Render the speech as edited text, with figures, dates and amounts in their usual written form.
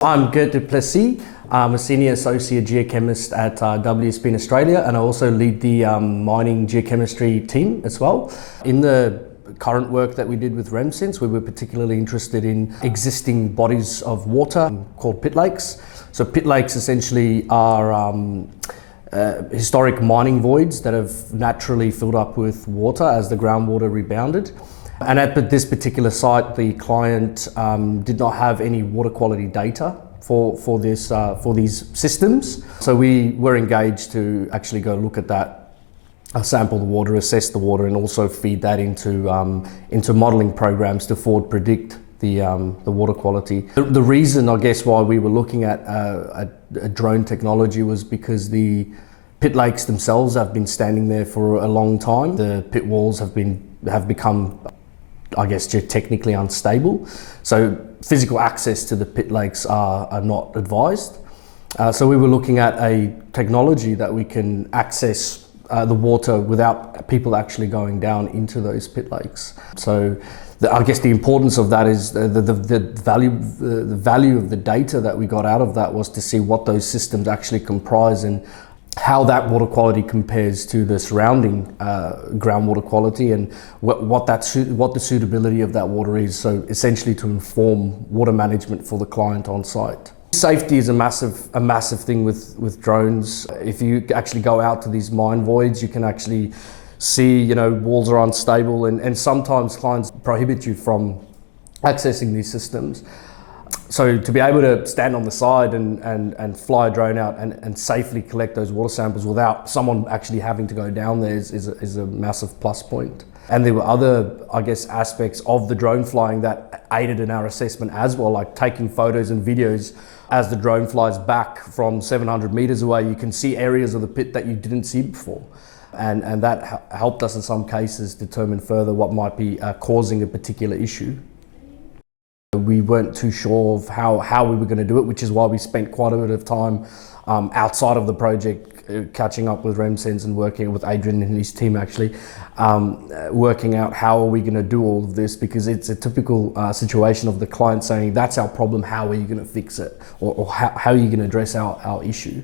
I'm Gert du Plessi. I'm a Senior Associate Geochemist at WSP Australia, and I also lead the mining geochemistry team as well. In the current work that we did with RemSense, we were particularly interested in existing bodies of water called pit lakes. So pit lakes essentially are historic mining voids that have naturally filled up with water as the groundwater rebounded. And at this particular site, the client did not have any water quality data for these systems. So we were engaged to actually go look at that, sample the water, assess the water, and also feed that into modelling programs to forward predict the water quality. The reason, I guess, why we were looking at a drone technology was because the pit lakes themselves have been standing there for a long time. The pit walls have become, I guess, technically unstable. So physical access to the pit lakes are not advised. So we were looking at a technology that we can access the water without people actually going down into those pit lakes. So I guess the importance of that is the value of the data that we got out of that was to see what those systems actually comprise and how that water quality compares to the surrounding groundwater quality, and what the suitability of that water is. So essentially to inform water management for the client on site. Safety is a massive thing with drones. If you actually go out to these mine voids, you can actually see, walls are unstable, and sometimes clients prohibit you from accessing these systems. So to be able to stand on the side and fly a drone out and safely collect those water samples without someone actually having to go down there is a massive plus point. And there were other, I guess, aspects of the drone flying that aided in our assessment as well, like taking photos and videos. As the drone flies back from 700 meters away, you can see areas of the pit that you didn't see before. And that helped us in some cases determine further what might be causing a particular issue. We weren't too sure of how we were going to do it, which is why we spent quite a bit of time outside of the project catching up with RemSense and working with Adrian and his team, actually working out how are we going to do all of this, because it's a typical situation of the client saying, that's our problem, how are you going to fix it, or how are you going to address our issue.